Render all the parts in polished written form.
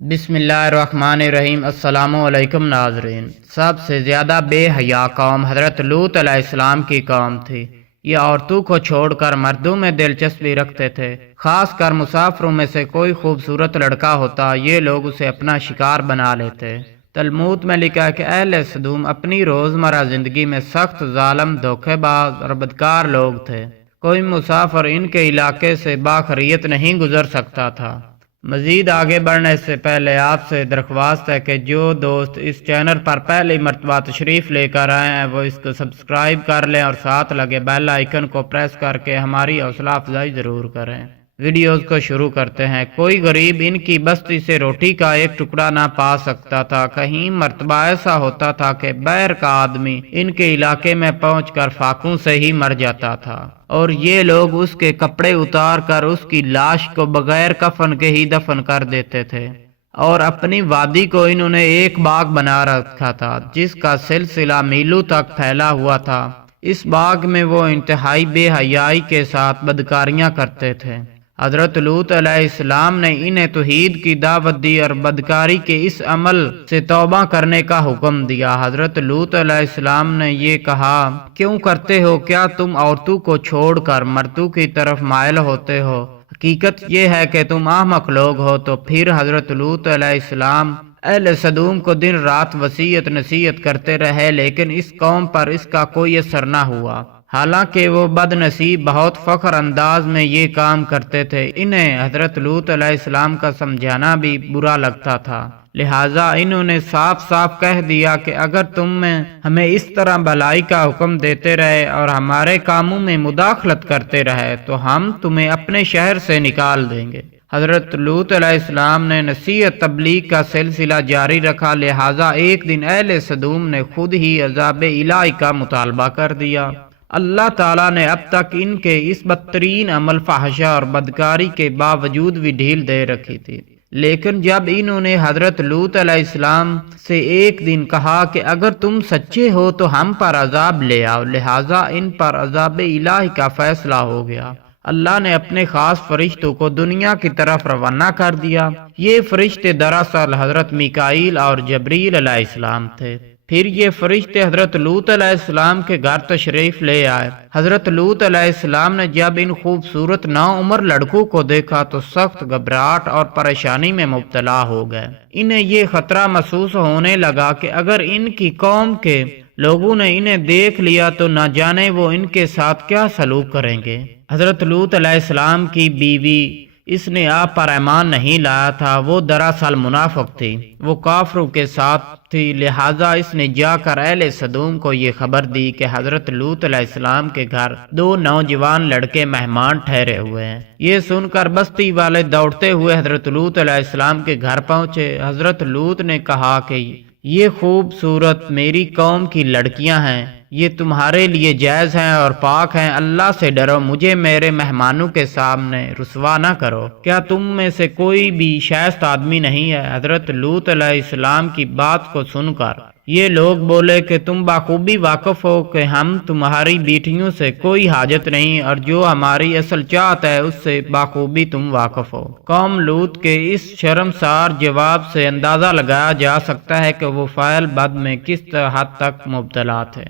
بسم اللہ الرحمن الرحیم۔ السلام علیکم ناظرین۔ سب سے زیادہ بے حیا قوم حضرت لوط علیہ السلام کی قوم تھی۔ یہ عورتوں کو چھوڑ کر مردوں میں دلچسپی رکھتے تھے، خاص کر مسافروں میں سے کوئی خوبصورت لڑکا ہوتا یہ لوگ اسے اپنا شکار بنا لیتے۔ تلمود میں لکھا ہے کہ اہل سدوم اپنی روزمرہ زندگی میں سخت ظالم، دھوکے باز اور بدکار لوگ تھے۔ کوئی مسافر ان کے علاقے سے باخریت نہیں گزر سکتا تھا۔ مزید آگے بڑھنے سے پہلے آپ سے درخواست ہے کہ جو دوست اس چینل پر پہلی مرتبہ تشریف لے کر آئے ہیں وہ اس کو سبسکرائب کر لیں اور ساتھ لگے بیل آئیکن کو پریس کر کے ہماری حوصلہ افزائی ضرور کریں۔ ویڈیوز کو شروع کرتے ہیں۔ کوئی غریب ان کی بستی سے روٹی کا ایک ٹکڑا نہ پا سکتا تھا۔ کہیں مرتبہ ایسا ہوتا تھا کہ بحر کا آدمی ان کے علاقے میں پہنچ کر فاقوں سے ہی مر جاتا تھا، اور یہ لوگ اس کے کپڑے اتار کر اس کی لاش کو بغیر کفن کے ہی دفن کر دیتے تھے۔ اور اپنی وادی کو انہوں نے ایک باغ بنا رکھا تھا جس کا سلسلہ میلوں تک پھیلا ہوا تھا۔ اس باغ میں وہ انتہائی بے حیائی کے ساتھ بدکاریاں کرتے تھے۔ حضرت لوط علیہ السلام نے انہیں توحید کی دعوت دی اور بدکاری کے اس عمل سے توبہ کرنے کا حکم دیا۔ حضرت لوط علیہ السلام نے یہ کہا، کیوں کرتے ہو؟ کیا تم عورتوں کو چھوڑ کر مردوں کی طرف مائل ہوتے ہو؟ حقیقت یہ ہے کہ تم احمق لوگ ہو۔ تو پھر حضرت لوط علیہ السلام اہل سدوم کو دن رات وصیت نصیحت کرتے رہے، لیکن اس قوم پر اس کا کوئی اثر نہ ہوا۔ حالانکہ وہ بد نصیب بہت فخر انداز میں یہ کام کرتے تھے، انہیں حضرت لوط علیہ السلام کا سمجھانا بھی برا لگتا تھا۔ لہٰذا انہوں نے صاف صاف کہہ دیا کہ اگر تم ہمیں اس طرح بھلائی کا حکم دیتے رہے اور ہمارے کاموں میں مداخلت کرتے رہے تو ہم تمہیں اپنے شہر سے نکال دیں گے۔ حضرت لوط علیہ السلام نے نصیحت تبلیغ کا سلسلہ جاری رکھا، لہٰذا ایک دن اہل سدوم نے خود ہی عذاب الہی کا مطالبہ کر دیا۔ اللہ تعالیٰ نے اب تک ان کے اس بدترین عمل فحشہ اور بدکاری کے باوجود بھی ڈھیل دے رکھی تھی، لیکن جب انہوں نے حضرت لوط علیہ السلام سے ایک دن کہا کہ اگر تم سچے ہو تو ہم پر عذاب لے آؤ، لہٰذا ان پر عذاب الہی کا فیصلہ ہو گیا۔ اللہ نے اپنے خاص فرشتوں کو دنیا کی طرف روانہ کر دیا۔ یہ فرشتے دراصل حضرت میکائیل اور جبریل علیہ السلام تھے۔ پھر یہ فرشتے حضرت لوط علیہ السلام کے گھر تشریف لے آئے۔ حضرت لوط علیہ السلام نے جب ان خوبصورت نوعمر لڑکوں کو دیکھا تو سخت گھبراہٹ اور پریشانی میں مبتلا ہو گئے۔ انہیں یہ خطرہ محسوس ہونے لگا کہ اگر ان کی قوم کے لوگوں نے انہیں دیکھ لیا تو نہ جانے وہ ان کے ساتھ کیا سلوک کریں گے۔ حضرت لوط علیہ السلام کی بیوی اس نے آپ پر ایمان نہیں لایا تھا، وہ دراصل منافق تھی، وہ کافروں کے ساتھ تھی، لہٰذا اس نے جا کر اہل سدوم کو یہ خبر دی کہ حضرت لوط علیہ السلام کے گھر دو نوجوان لڑکے مہمان ٹھہرے ہوئے ہیں۔ یہ سن کر بستی والے دوڑتے ہوئے حضرت لوط علیہ السلام کے گھر پہنچے۔ حضرت لوط نے کہا کہ یہ خوبصورت میری قوم کی لڑکیاں ہیں، یہ تمہارے لیے جائز ہیں اور پاک ہیں، اللہ سے ڈرو، مجھے میرے مہمانوں کے سامنے رسوا نہ کرو۔ کیا تم میں سے کوئی بھی شائستہ آدمی نہیں ہے؟ حضرت لوط علیہ السلام کی بات کو سن کر یہ لوگ بولے کہ تم بخوبی واقف ہو کہ ہم تمہاری بیٹیوں سے کوئی حاجت نہیں، اور جو ہماری اصل چاہت ہے اس سے بخوبی تم واقف ہو۔ قوم لوط کے اس شرمسار جواب سے اندازہ لگایا جا سکتا ہے کہ وہ فعل بد میں کس حد تک مبتلا تھے۔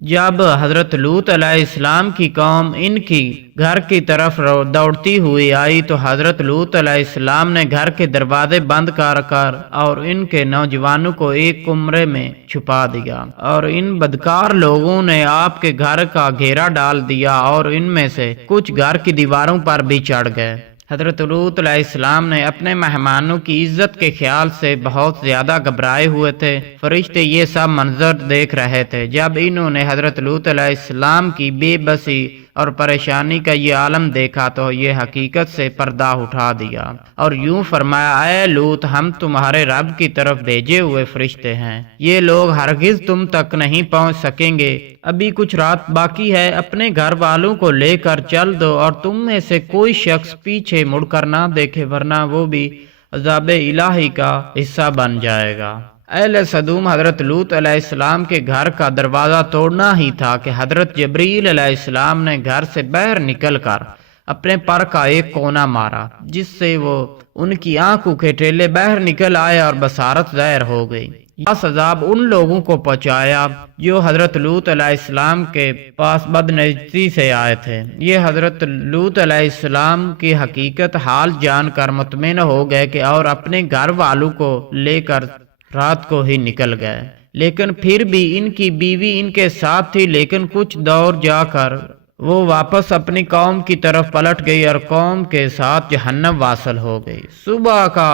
جب حضرت لوط علیہ السلام کی قوم ان کی گھر کی طرف دوڑتی ہوئی آئی تو حضرت لوط علیہ السلام نے گھر کے دروازے بند کر اور ان کے نوجوانوں کو ایک کمرے میں چھپا دیا، اور ان بدکار لوگوں نے آپ کے گھر کا گھیرا ڈال دیا اور ان میں سے کچھ گھر کی دیواروں پر بھی چڑھ گئے۔ حضرت لوط علیہ السلام نے اپنے مہمانوں کی عزت کے خیال سے بہت زیادہ گھبرائے ہوئے تھے۔ فرشتے یہ سب منظر دیکھ رہے تھے۔ جب انہوں نے حضرت لوط علیہ السلام کی بے بسی اور پریشانی کا یہ عالم دیکھا تو یہ حقیقت سے پردہ اٹھا دیا اور یوں فرمایا، اے لوط، ہم تمہارے رب کی طرف بھیجے ہوئے فرشتے ہیں، یہ لوگ ہرگز تم تک نہیں پہنچ سکیں گے۔ ابھی کچھ رات باقی ہے، اپنے گھر والوں کو لے کر چل دو اور تم میں سے کوئی شخص پیچھے مڑ کر نہ دیکھے، ورنہ وہ بھی عذاب الہی کا حصہ بن جائے گا۔ اہل سدوم حضرت لوط علیہ السلام کے گھر کا دروازہ توڑنا ہی تھا کہ حضرت جبریل علیہ السلام نے گھر سے باہر نکل کر اپنے پر کا ایک کونا مارا، جس سے وہ ان کی آنکھوں کے ٹیلے باہر نکل آئے اور بصارت ظاہر ہو گئی۔ یہ عذاب ان لوگوں کو پہنچایا جو حضرت لوط علیہ السلام کے پاس بدنظری سے آئے تھے۔ یہ حضرت لوط علیہ السلام کی حقیقت حال جان کر مطمئن ہو گئے کہ اور اپنے گھر والوں کو لے کر رات کو ہی نکل گئے، لیکن پھر بھی ان کی بیوی ان کے ساتھ تھی، لیکن کچھ دور جا کر وہ واپس اپنی قوم کی طرف پلٹ گئی اور قوم کے ساتھ جہنم واصل ہو گئی۔ صبح کا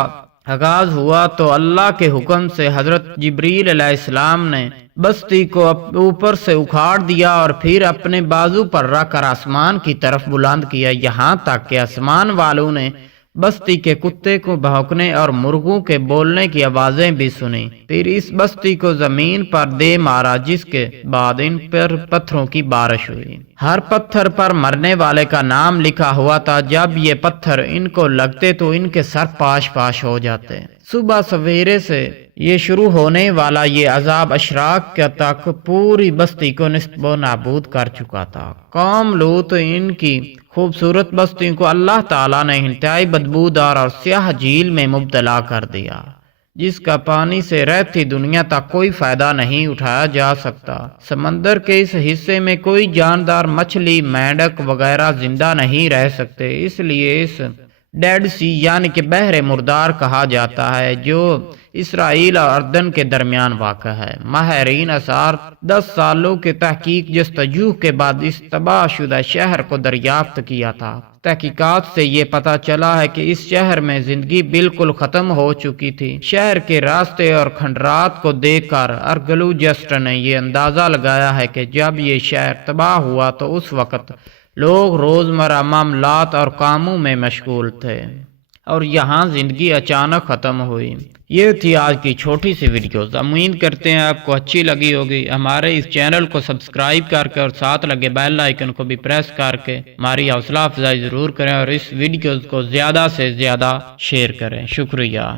آغاز ہوا تو اللہ کے حکم سے حضرت جبریل علیہ السلام نے بستی کو اوپر سے اکھاڑ دیا اور پھر اپنے بازو پر رکھ کر آسمان کی طرف بلند کیا، یہاں تک کہ آسمان والوں نے بستی کے کتے کو بھونکنے اور مرغوں کے بولنے کی آوازیں بھی سنی۔ پھر اس بستی کو زمین پر دے مارا، جس کے بعد ان پر پتھروں کی بارش ہوئی۔ ہر پتھر پر مرنے والے کا نام لکھا ہوا تھا۔ جب یہ پتھر ان کو لگتے تو ان کے سر پاش پاش ہو جاتے۔ صبح سویرے سے یہ شروع ہونے والا یہ عذاب اشراق تک پوری بستی کو نصب و نابود کر چکا تھا۔ قوم لوط ان کی خوبصورت بستی کو اللہ تعالیٰ نے انتہائی بدبودار اور سیاہ جھیل میں مبتلا کر دیا، جس کا پانی سے رہتی دنیا تک کوئی فائدہ نہیں اٹھایا جا سکتا۔ سمندر کے اس حصے میں کوئی جاندار مچھلی، مینڈک وغیرہ زندہ نہیں رہ سکتے، اس لیے اس ڈیڈ سی یعنی کہ بحر مردار کہا جاتا ہے، جو اسرائیل اور اردن کے درمیان واقع ہے۔ ماہرین آثار 10 سالوں کے تحقیق جستجو کے بعد اس تباہ شدہ شہر کو دریافت کیا تھا۔ تحقیقات سے یہ پتہ چلا ہے کہ اس شہر میں زندگی بالکل ختم ہو چکی تھی۔ شہر کے راستے اور کھنڈرات کو دیکھ کر آرکیولوجسٹ نے یہ اندازہ لگایا ہے کہ جب یہ شہر تباہ ہوا تو اس وقت لوگ روزمرہ معاملات اور کاموں میں مشغول تھے اور یہاں زندگی اچانک ختم ہوئی۔ یہ تھی آج کی چھوٹی سی ویڈیوز۔ امید کرتے ہیں آپ کو اچھی لگی ہوگی۔ ہمارے اس چینل کو سبسکرائب کر کے اور ساتھ لگے بیل آئیکن کو بھی پریس کر کے ہماری حوصلہ افزائی ضرور کریں اور اس ویڈیوز کو زیادہ سے زیادہ شیئر کریں۔ شکریہ۔